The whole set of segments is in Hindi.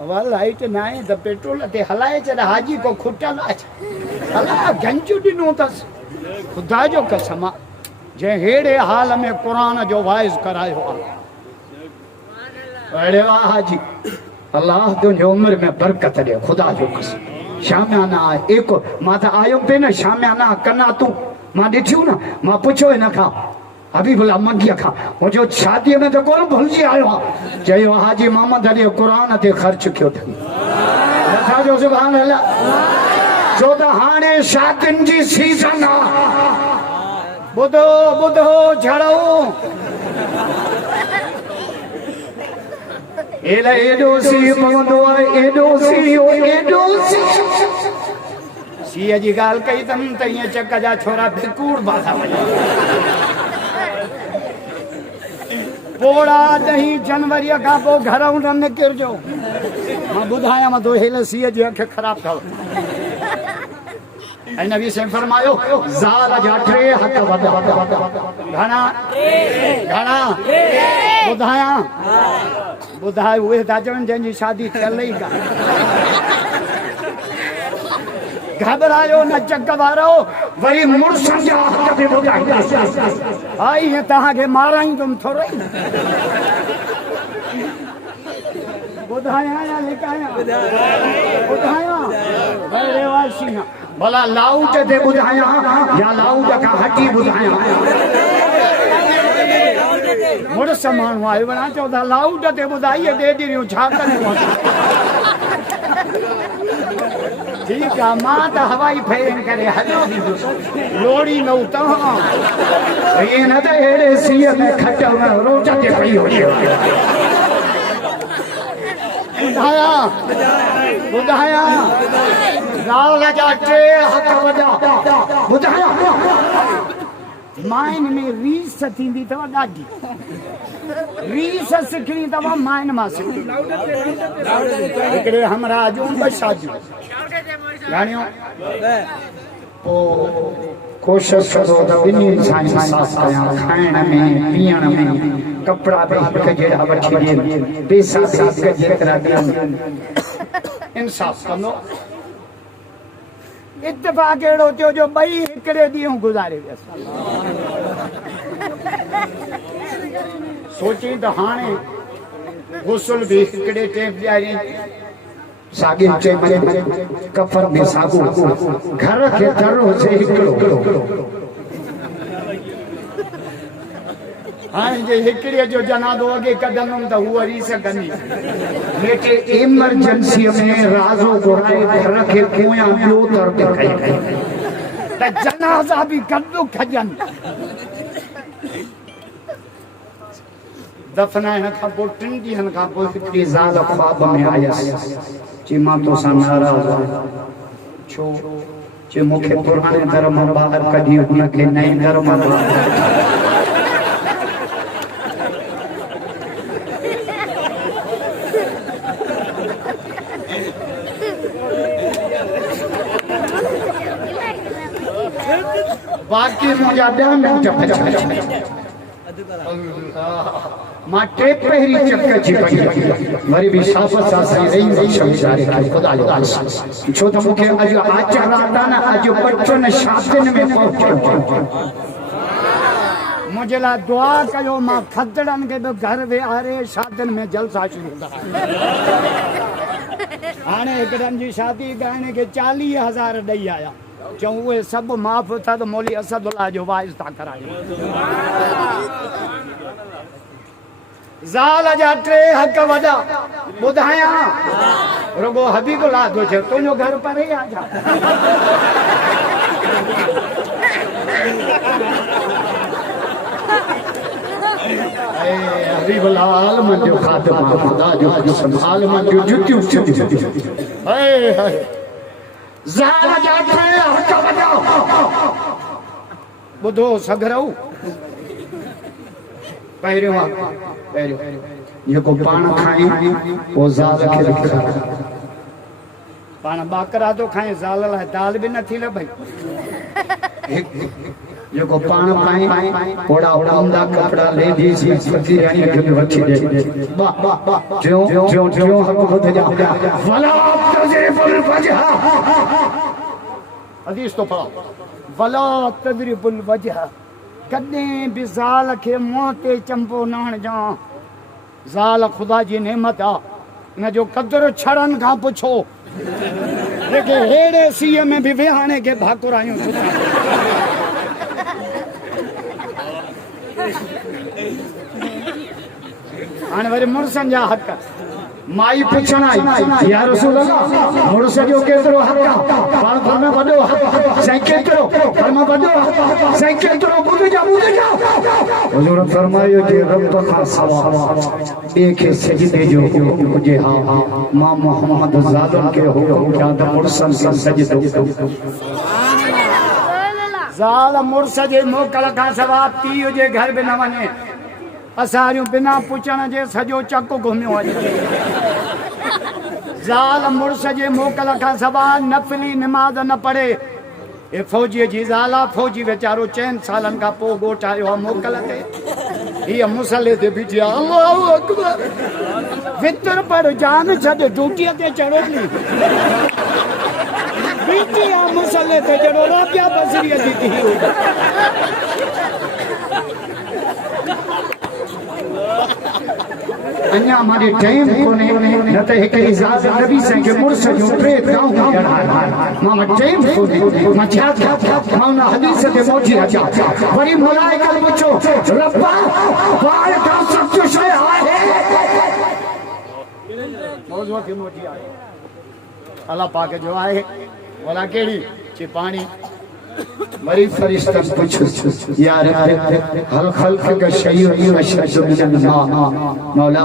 हवा लाइट नाए त पेट्रोल ते हलाए छॾ हाजी को खुटल हला गंजू ॾिनो अथसि ख़ुदा जो कसम आहे जंहिं हेड़े हाल में क़ुरान जो वाइज़ करायो आहे अरे वाह हाजी अल्लाह तुंहिंजी उम्र में बरकत ॾे ख़ुदा जो कसम शामियाना आहे एको मां त आयो पे न शामियाना कना तूं मां ॾिठियूं न मां पुछो हिन खां हबीबुल्लाह मंगीअ खां मुंहिंजो शादीअ में त कोन भुलिजी आयो आहे चयो हाजी मोहम्मद अली क़ुरान ते ख़र्च कयो अथई नथा जो सुभान अल्लाह छो त हाणे शादियुनि जी सीज़न आहे ॿुधो ॿुधो झड़ो एॾो सी पवंदो आहे एॾो सी सीअ जी ॻाल्हि कई अथमि त ईअं चक जा छोरा भिकूड़ बाधा वञनि पोड़ा ॾहीं जनवरीअ खां पोइ घर न निकिरजो मां ॿुधायां तो हेल सीअ जी अखि ख़राबु अथव ऐं नबी से फरमायो ज़ाल जा 3 हक़ वॾा घणा घणा ॿुधायां ॿुधाए उहे था चवनि जंहिंजी शादी थियल ई कान घबरायो न चक वारो वरी मुड़ुसनि जा हक़ बि ॿुधाईंदा हा ईअं तव्हांखे माराईंदुमि थोरो ई ॿुधायां या लिकायां ॿुधायां रेवासी न भला लाउट ते ॿुधायां या लाउट खां हटी ॿुधायां मुड़ुस माण्हू आहे वणा चओ था लाउट ते ॿुधाइए ॾेढियूं छा करियूं ठीकु आहे मां त हवाई फेरनि करे हलो लोड़ी न तव्हां ईअं न त अहिड़े सीअ में खट रोज ते पई हुजे ॿुधायां ॿुधायां ज़ाल जा 3 हक़ वॾा ॿुधायां माइन में रीस थींदी अथव ॾाढी रीस सिखणी अथव माइन मां सिखणी हिकिड़े हमरा जूं 2 शादियूं ॼाणियो पोइ कोशिशि करो त ॿिन्हिनि सां इंसाफ़ कयां खाइण में पीअण में कपिड़ा बि हिक जहिड़ा वठी ॾियनि पैसा बि हिक जेतिरा ॾियनि इंसाफ़ कंदो इत्तेफ़ाक़ अहिड़ो थियो जो ॿई हिकिड़े ॾींहुं गुज़ारे वियसि सोची त हाणे गुस्ल बि हिकिड़े टेप ॾियारी साॻे टेप कफन में साॻो घर खे दरो से हिकिड़ो हाणे जे हिकिड़े जो जनाज़ो अॻे कढंदुमि त हूअ रीस कंदी हेठि इमरजेंसीअ में राज़ो घुराए घर खे पोयां ॿियो तरफ़ कई त जनाज़ा बि गॾु खजनि दफ़नाइण खां पोइ 3 ॾींहंनि खां पोइ हिकिड़ी ज़ाल ख्वाब में आयसि चई मां तोसां नाराज़ आहियां छो चई मूंखे पुराणे दर मां ॿाहिरि कढी हुनखे नए दर मां बाकी मुझा 10 मिनट मां टे पहिरीं चक जी पई वरी बि शाफ़त सां सही रही शमशारे ख़ुदा जो छो त मूंखे अॼु आचार आता न अॼु बचपन शादियुनि में पहुचो मुंहिंजे लाइ दुआ कयो मां खदड़नि खे बि घर विहारे शादियुनि में जलसा शुरू कया हाणे हिकिड़नि जी शादी ॻाइण खे 40,000 ॾेई आया चऊं उहे सभु माफ़ था त मौली असदुल्लाह जो वाइज़ था करायूं ज़ाल जा 3 हक़ वॾा ॿुधायां रुगो हबीबुल्लाह थो चए तुंहिंजो घर परे आहे छा हबीबुल्लाह आलमन जो ख़ातिमा ख़ुदा जो कसम आलमन जो जुतियूं छॾी हाय हाय ज़ाल जा 3 हक़ वॾा ॿुधो सगरऊ पहिरियों जेको पाण खाए वो ज़ाल खे रखे पाण बाकरा तो खाए ज़ाल लाइ दाल भी न थी न भाई जेको पाण पाए ओड़ा उमदा कपड़ा ले दी सी फकीर यानी के वठी दे वाह जो जो जो हक खुद जा वला तजरिबुल वजह हदीस तो पढ़ो वला तजरिबुल वजह कदे भी ज़ाल के मुंह ते चंपो न हणजा ज़ाल खुदा जी नेमत आ न जो कदर छड़न का पुछो लेके हेड़े सीए में भी वेहाने के भाकुर आयूं हाणे वरी मुर्सन जा हक माई पुछण आई या रसूल अल्लाह मुर्स जो केतिरो हक पाण घर में वॾो साईं केतिरो घर में वॾो साईं केतिरो ॿुध जा हुज़ूर फरमायो जे रब खां सवा ॿिए खे सजदे जो हुकुम हुजे हा मां मोहम्मद ज़ालम खे हुकुम कयां त मुर्सन खे सजदो ज़ाल मुर्स जे मोकल खां सवा पीउ जे घर बि न वञे असां बिना पुछण जे सॼो चक घुमियो अचे ज़ाल मुर्स जे मोकल खां सवा नफ़ली निमाज़ न पढ़े ए फौजीअ जी ज़ाल आहे फौजी वीचारो 4 सालनि खां पोइ ॻोठ आयो आहे मोकल ते हीअ मुसले ते बीठी आहे अल्लाहु अकबर वितर पर जान छॾ ड्यूटीअ ते चढ़ंदी बीठी आहे मुसले ते जहिड़ो राबिया बसरीअ जी थी अन्या हमारे टाइम कोने न त हिक इजाज़त नबी साईं के मुर्स जो 3 गांव मां टाइम कोने मां छा मां ना हदीस ते मोटी अचा वरी मलाइका पुछो रब्बा बार का सच्चो शय आहे मौजू के मोटी आहे अल्लाह पाक जो आहे बोला केड़ी चे पानी वरी फरिश्ता पूछो यार हल खल्क का शय अशद मिन मौला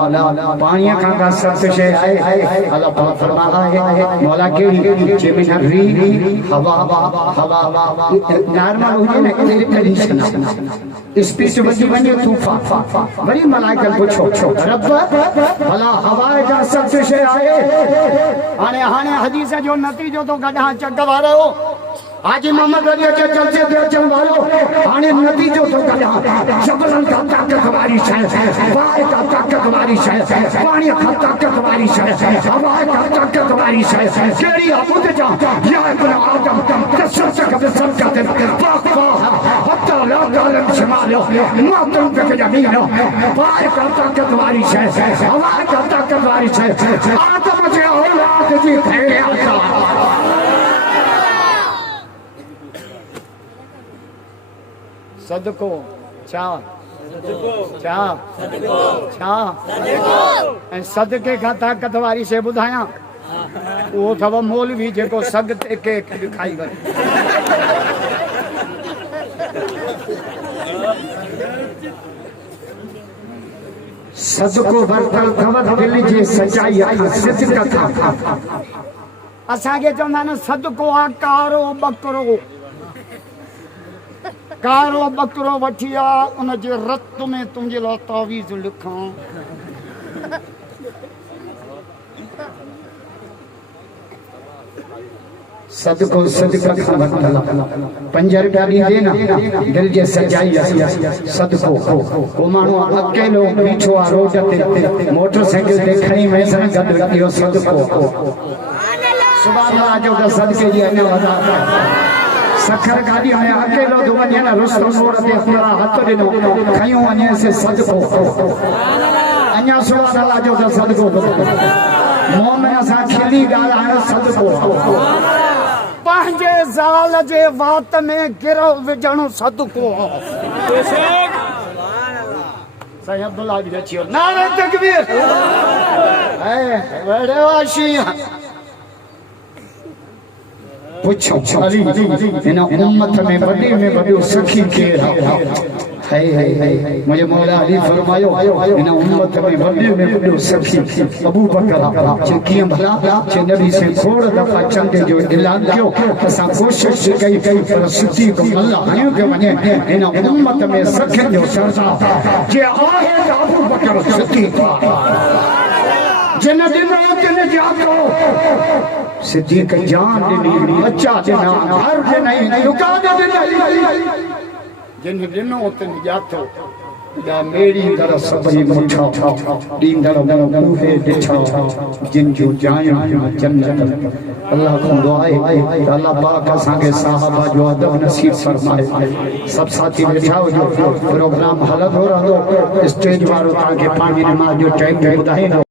पानी का सब शय है अल्लाह पाक फरमाता है मौला केड़ी जे में री हवा नॉर्मल हो ने एयर कंडीशन स्पीड वजी वने तूफान वरी मलाइका पूछो रब भला हवा का सब शय है हाने हदीस जो नतीजो तो गडा चक वारो आज मोहम्मद अली के चलते बेचन वालों आने नतीजो तो कहा जबरन का ताकत वाली है वाय का ताकत वाली है पानी का ताकत वाली है हवा का ताकत वाली है केड़ी आबुद जा या इब्न आदम तससक बिसमकत फाqa hatta la ta'lam shimalu ma tunfiq yaminu वाय का ताकत वाली है हवा का ताकत वाली है आदम के औलाद जी फेरे आता सदको छा ऐं सदके खां ताकत वारी शइ ॿुधायां उहो अथव मौलवी जेको सग ते केक खाई वञे सदको वरतल अथव दिलि जे सचाईअ खां सिदक खां असांखे चवंदा आहिनि सदको आहे कारो बकरो वठी आ उन जे रत में तुंहिंजे लाइ तावीज़ लिखां सदको सदका खां वरतल 5 रुपया ॾींदे न दिलि जे सचाई सदको को माण्हू अकेलो बीठो आहे रोड ते मोटरसाइकिल ते खणी मैसन गॾु इहो सदको सुभाणे अल्लाह जो सदके जी अञा वधा सखर गाड़ी में अकेलो तो वने ना रुस्तम मोड़ ते खुला हथ दिनो खयो वने से सदको अन्या सुभान अल्लाह जो सदको मोहम्मद असा खिली गाल है सदको पंहिंजे ज़ाल जे वात में गिरो विझणो सदको सही अब्दुल्लाह जी रचियो नारे तकबीर है वड़े वाशी पूछो अली इन उम्मत में वॾो सखी केर है मुझे मौला अली फरमायो इन उम्मत में वॾो सखी अबू बकर जे कीअं भला जे नबी से खोड़ दफ़ा चंदे जो ऐलान कयो असां कोशिश कई पर सच्ची को अल्लाह हयो के वने इन उम्मत में सखी जो सरदार जे आहे अबू बकर सिद्दीक़ जिन दिन जिन जातो सिद्दीक़ जान ॾिनी बच्चा ॾिना घर ॾिनई दुकान ॾिनई जिन ॾिनो तिन ॼातो या मेरी दर सभई मुठा ॾींदड़ मूंखे ॾिठा जिन जूं जायूं जन्नत अल्लाह को दुआ है अल्लाह पाक असांखे साहबा जो अदब नसीब फरमाए सब साथी वेठा हुजो प्रोग्राम हलंदो रहंदो स्टेज वारो तव्हांखे पाणी नमाज़ जो टाइम ॿुधाईंदो